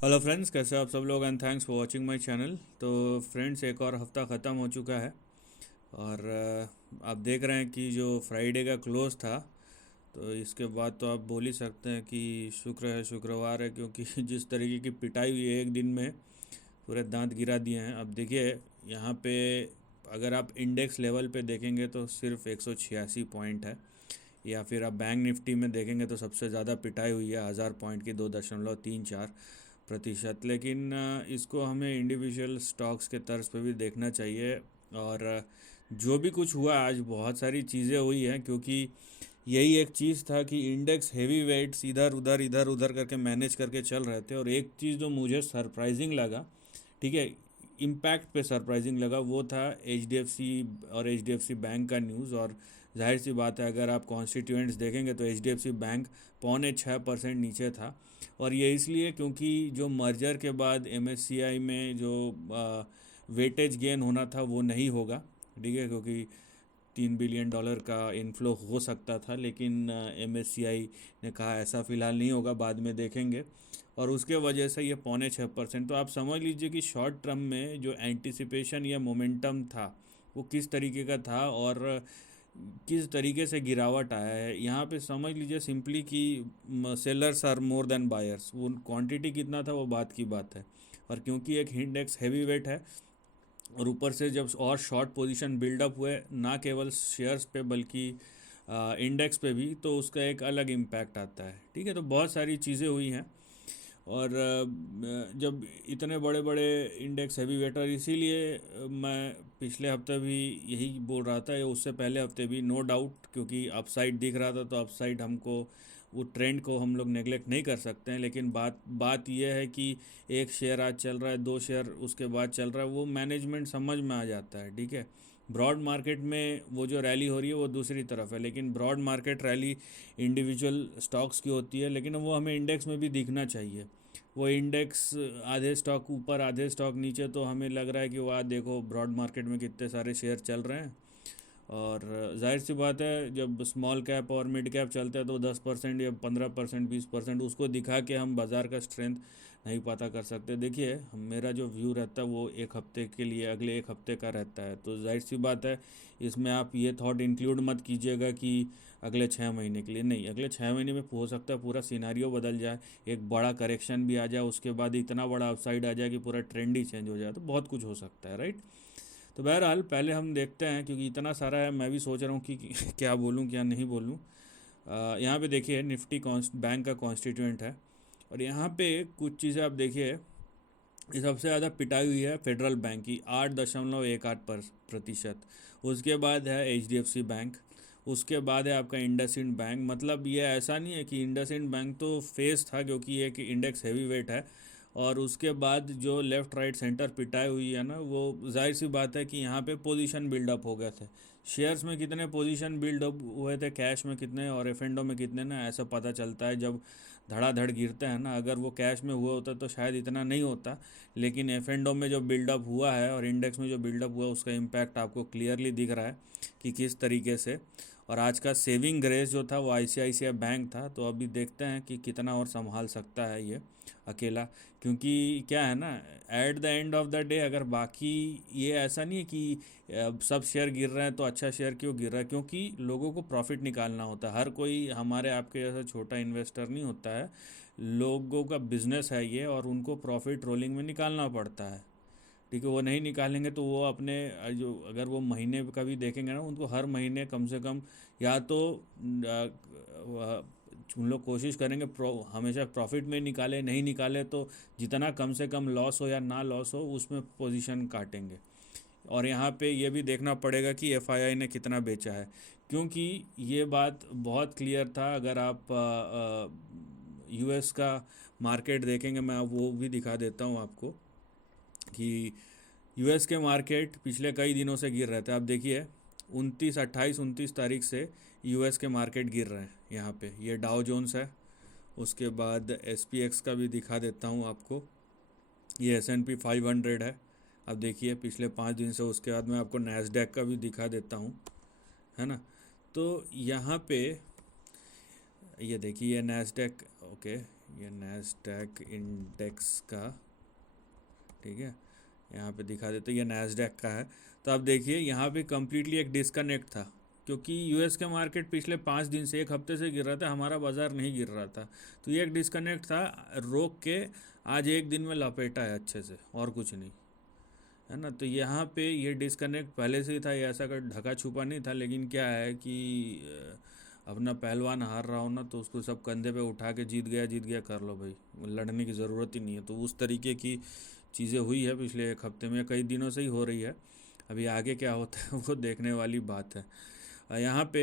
Hello friends, कैसे हो आप सब लोग and thanks for watching my channel. तो फ्रेंड्स, एक और हफ्ता ख़त्म हो चुका है और आप देख रहे हैं कि जो फ्राइडे का क्लोज था, तो इसके बाद तो आप बोल ही सकते हैं कि शुक्र है, शुक्रवार है, क्योंकि जिस तरीके की पिटाई हुई है एक दिन में, पूरे दांत गिरा दिए हैं। अब देखिए यहाँ पे, अगर आप इंडेक्स लेवल पे देखेंगे तो सिर्फ 186 पॉइंट है, या फिर आप बैंक निफ्टी में देखेंगे तो सबसे ज़्यादा पिटाई हुई है 1000 पॉइंट की, 2.34%। लेकिन इसको हमें इंडिविजुअल स्टॉक्स के तर्ज पे भी देखना चाहिए। और जो भी कुछ हुआ आज, बहुत सारी चीज़ें हुई हैं, क्योंकि यही एक चीज़ था कि इंडेक्स हैवी वेट्स इधर उधर करके मैनेज करके चल रहे थे। और एक चीज़ जो मुझे सरप्राइजिंग लगा, ठीक है, इम्पैक्ट पे सरप्राइजिंग लगा, वो था H D F C bank का न्यूज़। और जाहिर सी बात है, अगर आप कॉन्स्टिट्यूएंट्स देखेंगे तो H D F C bank 6.25% नीचे था। और ये इसलिए क्योंकि जो मर्जर के बाद एम एस सी आई में जो वेटेज गेन होना था वो नहीं होगा, ठीक है, क्योंकि $3 बिलियन का इनफ्लो हो सकता था, लेकिन एम एस सी आई ने कहा ऐसा फ़िलहाल नहीं होगा, बाद में देखेंगे। और उसके वजह से ये 6.25%। तो आप समझ लीजिए कि शॉर्ट टर्म में जो एंटिसिपेशन या मोमेंटम था वो किस तरीके का था, और किस तरीके से गिरावट आया है। यहाँ पे समझ लीजिए सिंपली कि sellers are more than buyers, वो क्वांटिटी कितना था वो बात की बात है। और क्योंकि एक इंडेक्स हैवी वेट है, और ऊपर से जब और शॉर्ट पोजीशन बिल्डअप हुए, ना केवल शेयर्स पे बल्कि इंडेक्स पे भी, तो उसका एक अलग इम्पैक्ट आता है। ठीक है, तो बहुत सारी चीज़ें हुई हैं। और जब इतने बड़े बड़े इंडेक्स हैवी वेटर, इसीलिए मैं पिछले हफ्ते भी यही बोल रहा था, या उससे पहले हफ्ते भी, नो डाउट, क्योंकि अपसाइड दिख रहा था, तो अपसाइड हमको, वो ट्रेंड को हम लोग नेगलेक्ट नहीं कर सकते हैं। लेकिन बात बात यह है कि एक शेयर आज चल रहा है, दो शेयर उसके बाद चल रहा है, वो मैनेजमेंट समझ में आ जाता है। ठीक है, ब्रॉड मार्केट में वो जो रैली हो रही है वो दूसरी तरफ है, लेकिन broad market rally individual stocks की होती है, लेकिन वो हमें इंडेक्स में भी दिखना चाहिए। वो इंडेक्स आधे स्टॉक ऊपर आधे स्टॉक नीचे, तो हमें लग रहा है कि वो आज देखो ब्रॉड मार्केट में कितने सारे शेयर चल रहे हैं। और जाहिर सी बात है, जब स्मॉल कैप और मिड कैप चलते हैं तो 10% या 15%, 20%, उसको दिखा के हम बाज़ार का स्ट्रेंथ नहीं पता कर सकते। देखिए, मेरा जो व्यू रहता है वो एक हफ्ते के लिए, अगले एक हफ्ते का रहता है। तो जाहिर सी बात है, इसमें आप ये थॉट इंक्लूड मत कीजिएगा कि अगले 6 महीने के लिए। नहीं, अगले 6 महीने में हो सकता है पूरा सिनारियो बदल जाए, एक बड़ा करेक्शन भी आ जाए, उसके बाद इतना बड़ा अपसाइड आ जाए कि पूरा ट्रेंड ही चेंज हो जाए, तो बहुत कुछ हो सकता है, राइट। तो बहरहाल पहले हम देखते हैं, क्योंकि इतना सारा है, मैं भी सोच रहा हूँ कि क्या बोलूँ क्या नहीं बोलूँ। यहाँ पे देखिए निफ्टी कॉन्स्ट बैंक का कॉन्स्टिट्यूएंट है, और यहाँ पे कुछ चीज़ें आप देखिए। ये सबसे ज़्यादा पिटाई हुई है फेडरल बैंक की, 8.18%। उसके बाद है H D F C bank. उसके बाद है आपका इंडसइंड बैंक। मतलब ये ऐसा नहीं है कि इंडसइंड बैंक तो फेस था, क्योंकि ये कि इंडेक्स हैवी वेट है। और उसके बाद जो लेफ़्ट राइट सेंटर पिटाई हुई है ना, वो जाहिर सी बात है कि यहाँ पे पोजीशन बिल्डअप हो गए थे। शेयर्स में कितने पोजीशन बिल्डअप हुए थे, कैश में कितने और एफ एंडो में कितने, ना ऐसा पता चलता है जब धड़ाधड़ गिरते हैं ना। अगर वो कैश में हुआ होता तो शायद इतना नहीं होता, लेकिन एफ एंडो में जो बिल्डअप हुआ है और इंडेक्स में जो बिल्डअप हुआ, उसका इम्पैक्ट आपको क्लियरली दिख रहा है कि किस तरीके से। और आज का सेविंग ग्रेस जो था वो आईसीआईसीआई बैंक था, तो अभी देखते हैं कि कितना और संभाल सकता है ये अकेला। क्योंकि क्या है ना, at the end of the day, अगर बाकी, ये ऐसा नहीं है कि सब शेयर गिर रहे हैं तो अच्छा शेयर क्यों गिर रहा है, क्योंकि लोगों को प्रॉफिट निकालना होता है। हर कोई हमारे आपके जैसा छोटा इन्वेस्टर नहीं होता है, लोगों का बिजनेस है ये, और उनको प्रॉफिट रोलिंग में निकालना पड़ता है। ठीक है, वो नहीं निकालेंगे तो वो अपने जो, अगर वो महीने का भी देखेंगे ना, उनको हर महीने कम से कम, या तो उन लोग कोशिश करेंगे हमेशा प्रॉफिट में निकाले, नहीं निकाले तो जितना कम से कम लॉस हो या ना लॉस हो, उसमें पोजीशन काटेंगे। और यहाँ पे ये भी देखना पड़ेगा कि एफआईआई ने कितना बेचा है, क्योंकि ये बात बहुत क्लियर था। अगर आप यूएस का मार्केट देखेंगे, मैं वो भी दिखा देता हूँ आपको कि यूएस के मार्केट पिछले कई दिनों से गिर रहे थे। आप देखिए 29 से यूएस के मार्केट गिर रहे हैं। यहाँ पे ये डाउ जोन्स है, उसके बाद एसपीएक्स का भी दिखा देता हूँ आपको, ये एसएनपी 500 है। अब देखिए पिछले 5 दिन से। उसके बाद मैं आपको नैस्डैक का भी दिखा देता हूँ, है ना। तो यहाँ पे ये देखिए, ये नैस्डैक, ओके, ये नैस्डैक इंडेक्स का, ठीक है, यहाँ पे दिखा देते, ये नैस्डैक का है। तो अब देखिए यहाँ पे कम्प्लीटली एक डिस्कनेक्ट था, क्योंकि यूएस के मार्केट पिछले 5 दिन से, एक हफ्ते से गिर रहा था, हमारा बाज़ार नहीं गिर रहा था। तो ये एक डिस्कनेक्ट था, रोक के आज एक दिन में लपेटा है अच्छे से, और कुछ नहीं है ना। तो यहाँ पे ये डिस्कनेक्ट पहले से ही था, ये ऐसा कर ढका छुपा नहीं था। लेकिन क्या है कि अपना पहलवान हार रहा हो ना, तो उसको सब कंधे पे उठा के जीत गया कर लो भाई, लड़ने की ज़रूरत ही नहीं है। तो उस तरीके की चीज़ें हुई है पिछले एक हफ्ते में, कई दिनों से ही हो रही है। अभी आगे क्या होता है वो देखने वाली बात है। यहाँ पे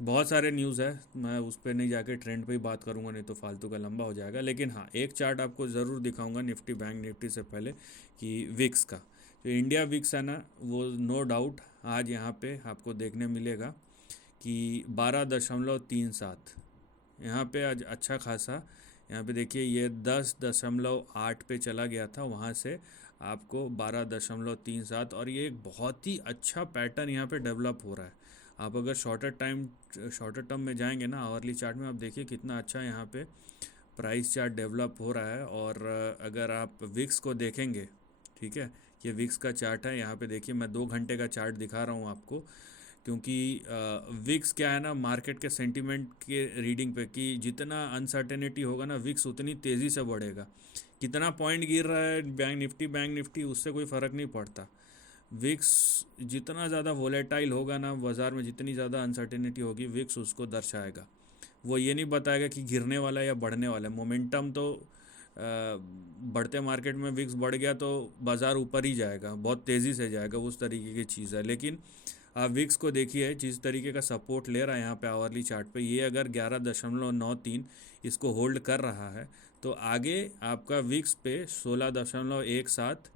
बहुत सारे न्यूज़ है, मैं उस पर नहीं जाके ट्रेंड पे ही बात करूँगा, नहीं तो फालतू का लंबा हो जाएगा। लेकिन हाँ, एक चार्ट आपको ज़रूर दिखाऊंगा निफ्टी बैंक निफ्टी से पहले, कि विक्स का, जो इंडिया विक्स है ना, वो नो डाउट आज यहाँ पे आपको देखने मिलेगा कि 12.37 यहाँ पे आज अच्छा खासा, यहाँ पे देखिए ये 10.8 पे चला गया था, वहाँ से आपको 12.37, और ये एक बहुत ही अच्छा पैटर्न यहाँ पे डेवलप हो रहा है। आप अगर शॉर्टर टर्म में जाएंगे ना, आवरली चार्ट में, आप देखिए कितना अच्छा यहाँ पे प्राइस चार्ट डेवलप हो रहा है। और अगर आप विक्स को देखेंगे, ठीक है, ये विक्स का चार्ट है, यहाँ पे देखिए मैं 2 घंटे का चार्ट दिखा रहा हूँ आपको, क्योंकि विक्स क्या है ना, मार्केट के सेंटीमेंट के रीडिंग पे, कि जितना अनसर्टेनिटी होगा ना, विक्स उतनी तेज़ी से बढ़ेगा। कितना पॉइंट गिर रहा है बैंक निफ्टी उससे कोई फ़र्क नहीं पड़ता। विक्स जितना ज़्यादा वोलेटाइल होगा ना बाज़ार में, जितनी ज़्यादा अनसर्टेनिटी होगी, विक्स उसको दर्शाएगा। वो ये नहीं बताएगा कि गिरने वाला है या बढ़ने वाला है। मोमेंटम तो बढ़ते मार्केट में विक्स बढ़ गया तो बाज़ार ऊपर ही जाएगा, बहुत तेज़ी से जाएगा, उस तरीके की चीज़ है। लेकिन आप विक्स को देखिए जिस तरीके का सपोर्ट ले रहा है यहाँ पे आवरली चार्ट पे, ये अगर 11.93 इसको होल्ड कर रहा है, तो आगे आपका विक्स पे 16.17,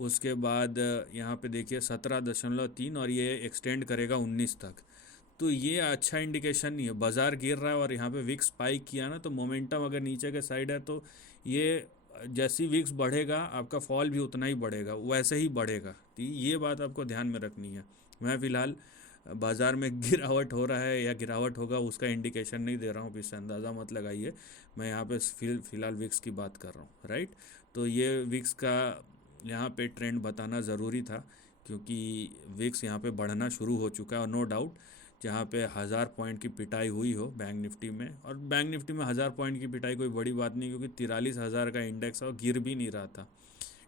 उसके बाद यहाँ पे देखिए 17.3, और ये एक्सटेंड करेगा 19 तक। तो ये अच्छा इंडिकेशन नहीं है। बाज़ार गिर रहा है और यहाँ पे विक्स स्पाइक किया ना, तो मोमेंटम अगर नीचे के साइड है, तो ये जैसी विक्स बढ़ेगा आपका फॉल भी उतना ही बढ़ेगा, वैसे ही बढ़ेगा। तो ये बात आपको ध्यान में रखनी है। मैं फ़िलहाल बाज़ार में गिरावट हो रहा है या गिरावट होगा उसका इंडिकेशन नहीं दे रहा हूँ, इससे अंदाज़ा मत लगाइए। मैं यहाँ पे फ़िलहाल विक्स की बात कर रहा हूँ, राइट। तो ये विक्स का यहाँ पे ट्रेंड बताना ज़रूरी था, क्योंकि विक्स यहाँ पे बढ़ना शुरू हो चुका है। और नो डाउट जहाँ पे 1000 पॉइंट की पिटाई हुई हो बैंक निफ्टी में, और बैंक निफ्टी में 1000 पॉइंट की पिटाई कोई बड़ी बात नहीं, क्योंकि 43,000 का इंडेक्स और गिर भी नहीं रहा था,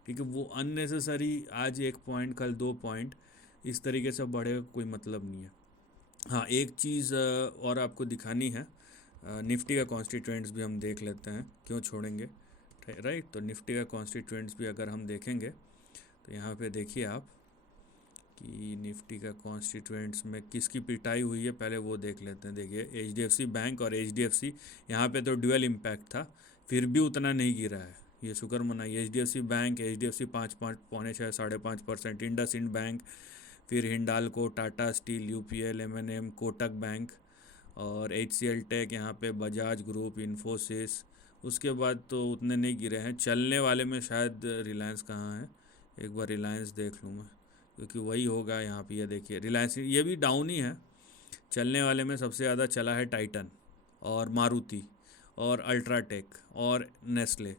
ठीक है। वो अननेसेसरी आज 1 पॉइंट कल 2 पॉइंट इस तरीके से बढ़ेगा, कोई मतलब नहीं है। हाँ, एक चीज़ और आपको दिखानी है, निफ्टी का कॉन्स्टिट्यूएंट्स भी हम देख लेते हैं, क्यों छोड़ेंगे, राइट। तो निफ्टी का कॉन्स्टिट्यूएंट्स भी अगर हम देखेंगे, तो यहाँ पे देखिए आप कि निफ्टी का कॉन्स्टिट्यूएंट्स में किसकी पिटाई हुई है, पहले वो देख लेते हैं। देखिए एचडीएफसी बैंक और एचडीएफसी, यहाँ पे तो ड्यूअल इम्पैक्ट था, फिर भी उतना नहीं गिरा है, ये शुक्र मनाइए। एचडीएफसी बैंक, एचडीएफसी 5 पौने 6 5.5%, इंडसइंड बैंक, फिर Hindalco, Tata steel, UPL, MNM, Kotak bank, और एचसीएल टेक, यहाँ पे बजाज ग्रुप, इन्फोसिस। उसके बाद तो उतने नहीं गिरे हैं। चलने वाले में शायद रिलायंस कहाँ है, एक बार रिलायंस देख लूँ मैं, क्योंकि वही होगा यहाँ पे। ये देखिए रिलायंस, ये भी डाउन ही है। चलने वाले में सबसे ज़्यादा चला है टाइटन और मारुति और अल्ट्राटेक और नेस्ले।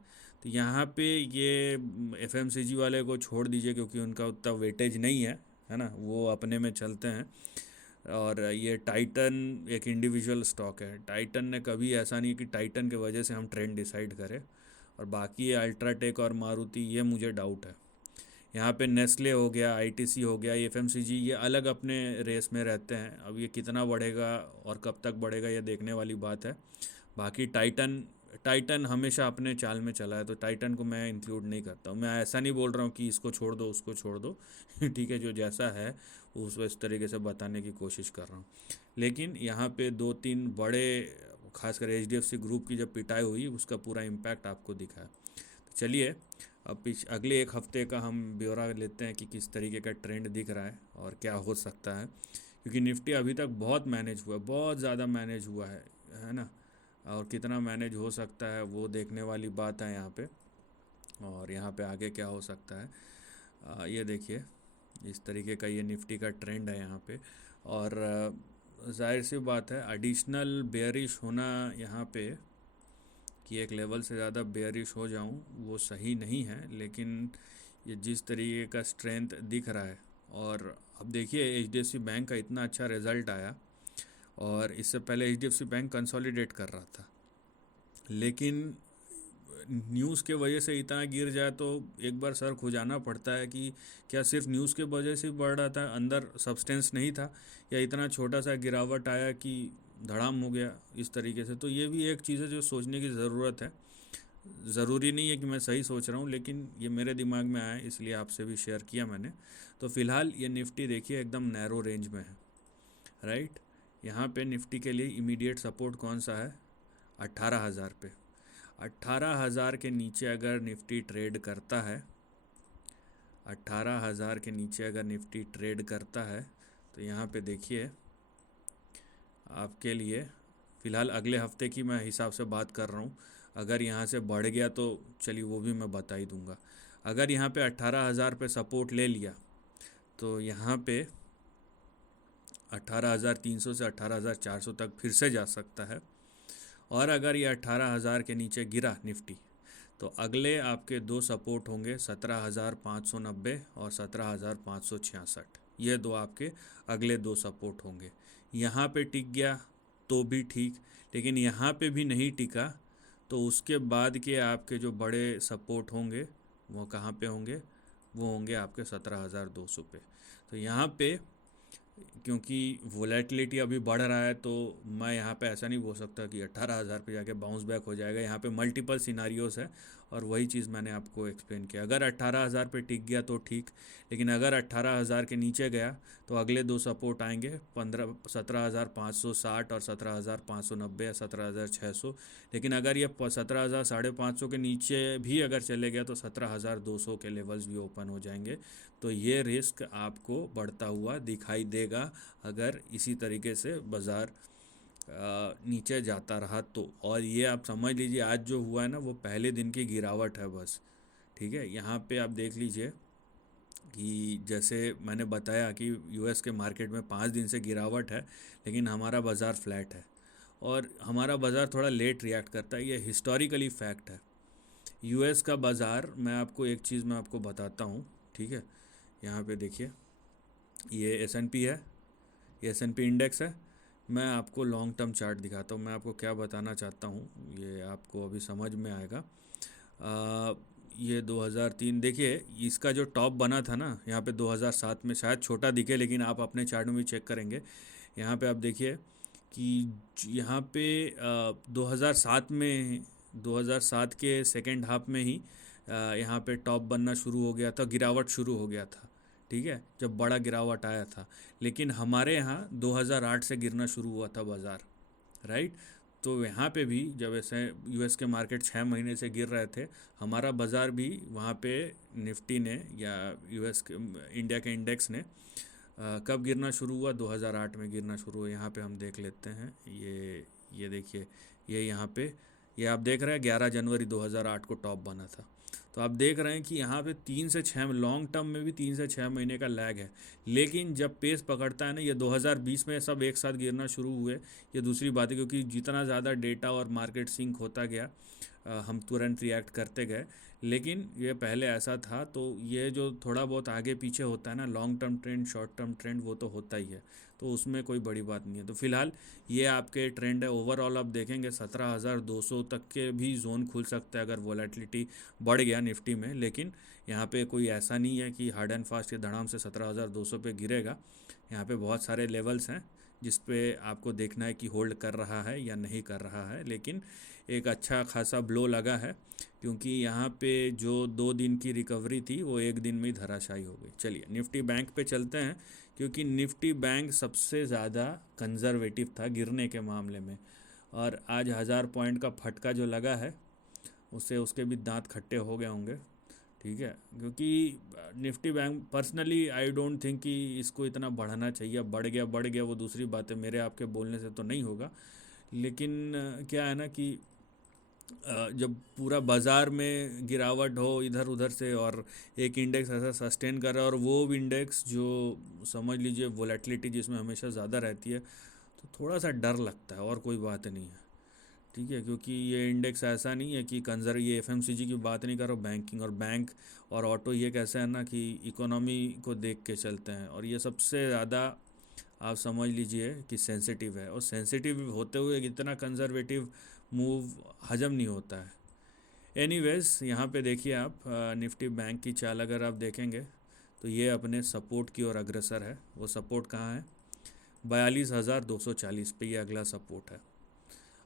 तो यहाँ पे ये एफएमसीजी वाले को छोड़ दीजिए, क्योंकि उनका उतना वेटेज नहीं है ना, वो अपने में चलते हैं। और ये टाइटन एक इंडिविजुअल स्टॉक है। टाइटन ने कभी ऐसा नहीं कि टाइटन के वजह से हम ट्रेंड डिसाइड करें। और बाकी ये अल्ट्राटेक और मारुति, ये मुझे डाउट है। यहाँ पे नेस्ले हो गया, आईटीसी हो गया, एफएमसीजी, ये अलग अपने रेस में रहते हैं। अब ये कितना बढ़ेगा और कब तक बढ़ेगा, ये देखने वाली बात है। बाकी टाइटन टाइटन हमेशा अपने चाल में चला है, तो टाइटन को मैं इंक्लूड नहीं करता हूँ। मैं ऐसा नहीं बोल रहा हूँ कि इसको छोड़ दो उसको छोड़ दो ठीक है, जो जैसा है उसको इस तरीके से बताने की कोशिश कर रहा हूँ। लेकिन यहाँ पे 2-3 बड़े, खासकर एचडीएफसी ग्रुप की जब पिटाई हुई, उसका पूरा इम्पैक्ट आपको दिखा है। तो चलिए अब अगले एक हफ्ते का हम ब्यौरा लेते हैं कि किस तरीके का ट्रेंड दिख रहा है और क्या हो सकता है। क्योंकि निफ्टी अभी तक बहुत मैनेज हुआ है, बहुत ज़्यादा मैनेज हुआ है ना। और कितना मैनेज हो सकता है वो देखने वाली बात है यहाँ पे। और यहाँ पे आगे क्या हो सकता है, ये देखिए इस तरीके का ये निफ्टी का ट्रेंड है यहाँ पे। और जाहिर सी बात है एडिशनल बेयरिश होना यहाँ पे कि एक लेवल से ज़्यादा बेयरिश हो जाऊं वो सही नहीं है, लेकिन ये जिस तरीके का स्ट्रेंथ दिख रहा है, और अब देखिए एचडीएफसी बैंक का इतना अच्छा रिजल्ट आया, और इससे पहले एचडीएफसी बैंक कंसोलिडेट कर रहा था, लेकिन न्यूज़ के वजह से इतना गिर जाए तो एक बार सर खुजाना पड़ता है कि क्या सिर्फ न्यूज़ के वजह से बढ़ रहा था, अंदर सब्सटेंस नहीं था, या इतना छोटा सा गिरावट आया कि धड़ाम हो गया इस तरीके से। तो ये भी एक चीज़ है जो सोचने की ज़रूरत है। ज़रूरी नहीं है कि मैं सही सोच रहा हूँ, लेकिन ये मेरे दिमाग में आया इसलिए आपसे भी शेयर किया मैंने। तो फ़िलहाल ये निफ्टी देखिए एकदम नैरो रेंज में है, राइट। यहाँ पे निफ्टी के लिए इमीडिएट सपोर्ट कौन सा है? 18,000 पे। 18,000 के नीचे अगर निफ्टी ट्रेड करता है, 18,000 के नीचे अगर निफ्टी ट्रेड करता है तो यहाँ पे देखिए आपके लिए फ़िलहाल अगले हफ्ते की मैं हिसाब से बात कर रहा हूँ। अगर यहाँ से बढ़ गया तो चलिए वो भी मैं बता ही दूँगा। अगर यहाँ पे 18,000 पे सपोर्ट ले लिया तो यहाँ पे 18,300 से 18,400 तक फिर से जा सकता है। और अगर ये 18,000 के नीचे गिरा निफ्टी तो अगले आपके दो सपोर्ट होंगे 17,590 और 17,566। ये दो आपके अगले दो सपोर्ट होंगे। यहाँ पे टिक गया तो भी ठीक, लेकिन यहाँ पे भी नहीं टिका तो उसके बाद के आपके जो बड़े सपोर्ट होंगे वो कहाँ पे होंगे? वो होंगे आपके 17,200 पे। तो यहाँ पे क्योंकि वोलेटिलिटी अभी बढ़ रहा है तो मैं यहाँ पे ऐसा नहीं बोल सकता कि 18,000 पे जाके बाउंस बैक हो जाएगा। यहाँ पे मल्टीपल सिनारियोस है और वही चीज़ मैंने आपको एक्सप्लेन किया। अगर 18,000 पे टिक गया तो ठीक, लेकिन अगर 18,000 के नीचे गया तो अगले दो सपोर्ट आएंगे 17,560 और 17,590 या 17,600। लेकिन अगर ये 17,550 के नीचे भी अगर चले गया तो 17,200 के लेवल्स भी ओपन हो जाएंगे। तो ये रिस्क आपको बढ़ता हुआ दिखाई देगा अगर इसी तरीके से बाज़ार नीचे जाता रहा तो। और ये आप समझ लीजिए आज जो हुआ है ना वो पहले दिन की गिरावट है बस, ठीक है। यहाँ पे आप देख लीजिए कि जैसे मैंने बताया कि यूएस के मार्केट में 5 दिन से गिरावट है, लेकिन हमारा बाज़ार फ्लैट है और हमारा बाज़ार थोड़ा लेट रिएक्ट करता है। ये हिस्टोरिकली फैक्ट है। यूएस का बाज़ार, मैं आपको एक चीज़ मैं आपको बताता हूँ, ठीक है। यहाँ पे देखिए ये एस.एन.पी है, ये एस.एन.पी इंडेक्स है। मैं आपको लॉन्ग टर्म चार्ट दिखाता हूँ। मैं आपको क्या बताना चाहता हूँ ये आपको अभी समझ में आएगा। ये 2003 देखिए, इसका जो टॉप बना था ना यहाँ पे 2007 में, शायद छोटा दिखे लेकिन आप अपने चार्ट में भी चेक करेंगे। यहाँ पे आप देखिए कि यहाँ पे 2007 में, 2007 के सेकेंड हाफ में ही यहाँ पे टॉप बनना शुरू हो गया था, गिरावट शुरू हो गया था, ठीक है, जब बड़ा गिरावट आया था। लेकिन हमारे यहाँ 2008 से गिरना शुरू हुआ था बाज़ार, राइट। तो यहाँ पे भी जब ऐसे यूएस के मार्केट 6 महीने से गिर रहे थे, हमारा बाज़ार भी वहाँ पे निफ्टी ने या यूएस के इंडिया के इंडेक्स ने कब गिरना शुरू हुआ? 2008 में गिरना शुरू हुआ। यहाँ पे हम देख लेते हैं, ये देखिए, ये यहाँ पे ये आप देख रहे हैं 11 जनवरी 2008 को टॉप बना था। तो आप देख रहे हैं कि यहाँ पे 3 से 6 लॉन्ग टर्म में भी 3 से 6 महीने का लैग है। लेकिन जब पेस पकड़ता है ना, ये 2020 में सब एक साथ गिरना शुरू हुए, ये दूसरी बात है, क्योंकि जितना ज़्यादा डेटा और मार्केट सिंक होता गया हम तुरंत रिएक्ट करते गए। लेकिन ये पहले ऐसा था, तो ये जो थोड़ा बहुत आगे पीछे होता है ना, long term trend, short term trend, वो तो होता ही है, तो उसमें कोई बड़ी बात नहीं है। तो फिलहाल ये आपके ट्रेंड है। ओवरऑल आप देखेंगे 17,200 तक के भी जोन खुल सकता है अगर वोलेटिलिटी बढ़ गया निफ्टी में। लेकिन यहाँ पे कोई ऐसा नहीं है कि हार्ड एंड फास्ट के धड़ाम से 17,200 पे गिरेगा। यहाँ पे बहुत सारे लेवल्स हैं जिस पे आपको देखना है कि होल्ड कर रहा है या नहीं कर रहा है। लेकिन एक अच्छा खासा ब्लो लगा है, क्योंकि यहाँ पे जो 2 दिन की रिकवरी थी वो एक दिन में ही धराशायी हो गई। चलिए निफ्टी बैंक पे चलते हैं, क्योंकि निफ्टी बैंक सबसे ज़्यादा कंजर्वेटिव था गिरने के मामले में, और आज 1000 पॉइंट का फटका जो लगा है उससे उसके भी दांत खट्टे हो गए होंगे, ठीक है। क्योंकि Nifty bank personally I don't think कि इसको इतना बढ़ाना चाहिए। बढ़ गया वो दूसरी बात है, मेरे आपके बोलने से तो नहीं होगा। लेकिन क्या है ना कि जब पूरा बाज़ार में गिरावट हो इधर उधर से और एक इंडेक्स ऐसा सस्टेन कर रहा है, और वो इंडेक्स जो समझ लीजिए वोलेटिलिटी जिसमें हमेशा ज़्यादा रहती है, तो थोड़ा सा डर लगता है, और कोई बात नहीं है, ठीक है, क्योंकि ये इंडेक्स ऐसा नहीं है कि ये एफएमसीजी की बात नहीं कर रहा, बैंकिंग और बैंक और ऑटो, ये कैसा है ना कि इकोनॉमी को देख के चलते हैं, और ये सबसे ज़्यादा आप समझ लीजिए कि सेंसिटिव है, और सेंसिटिव होते हुए इतना कंजर्वेटिव मूव हजम नहीं होता है। एनीवेज, यहाँ पे देखिए आप निफ्टी बैंक की चाल अगर आप देखेंगे तो ये अपने सपोर्ट की ओर अग्रसर है। वो सपोर्ट कहाँ है? 42,240 पे ये अगला सपोर्ट है।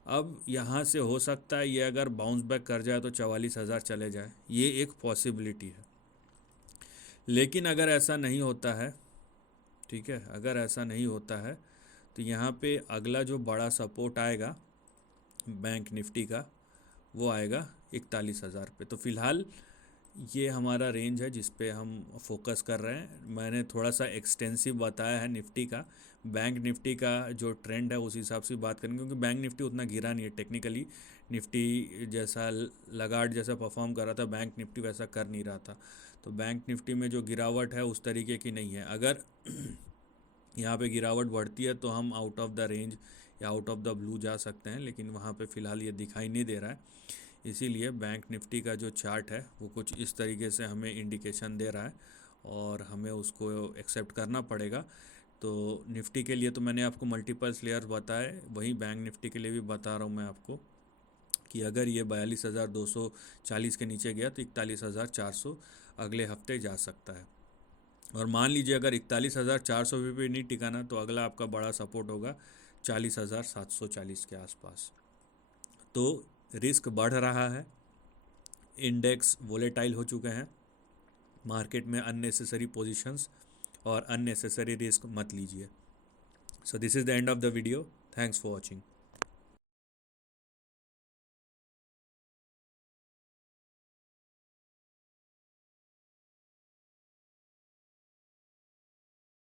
अब यहाँ से हो सकता है ये अगर बाउंस बैक कर जाए तो 44,000 चले जाए, ये एक पॉसिबिलिटी है। लेकिन अगर ऐसा नहीं होता है, ठीक है, अगर ऐसा नहीं होता है तो यहाँ पे अगला जो बड़ा सपोर्ट आएगा बैंक निफ्टी का, वो आएगा 41,000 पे। तो फ़िलहाल ये हमारा रेंज है जिस पे हम फोकस कर रहे हैं। मैंने थोड़ा सा एक्सटेंसिव बताया है निफ्टी का। बैंक निफ्टी का जो ट्रेंड है उस हिसाब से बात करेंगे, क्योंकि बैंक निफ्टी उतना गिरा नहीं है टेक्निकली। निफ्टी जैसा लगार्ड जैसा परफॉर्म कर रहा था, बैंक निफ्टी वैसा कर नहीं रहा था। तो बैंक निफ्टी में जो गिरावट है उस तरीके की नहीं है। अगर यहाँ पे गिरावट बढ़ती है तो हम आउट ऑफ द रेंज या आउट ऑफ द ब्लू जा सकते हैं, लेकिन वहाँ पे फ़िलहाल ये दिखाई नहीं दे रहा है। इसीलिए बैंक निफ्टी का जो चार्ट है वो कुछ इस तरीके से हमें इंडिकेशन दे रहा है और हमें उसको एक्सेप्ट करना पड़ेगा। तो निफ्टी के लिए तो मैंने आपको मल्टीपल्स लेयर्स बताए, वहीं बैंक निफ्टी के लिए भी बता रहा हूँ मैं आपको कि अगर ये 42,240 के नीचे गया तो 41,400 अगले हफ्ते जा सकता है। और मान लीजिए अगर 41,400 भी नहीं टिकाना तो अगला आपका बड़ा सपोर्ट होगा 40,740 के आसपास। तो रिस्क बढ़ रहा है, इंडेक्स वोलेटाइल हो चुके हैं, मार्केट में अननेसेसरी पोजीशंस और अननेसेसरी रिस्क मत लीजिए। So this is the end of the video. Thanks for watching.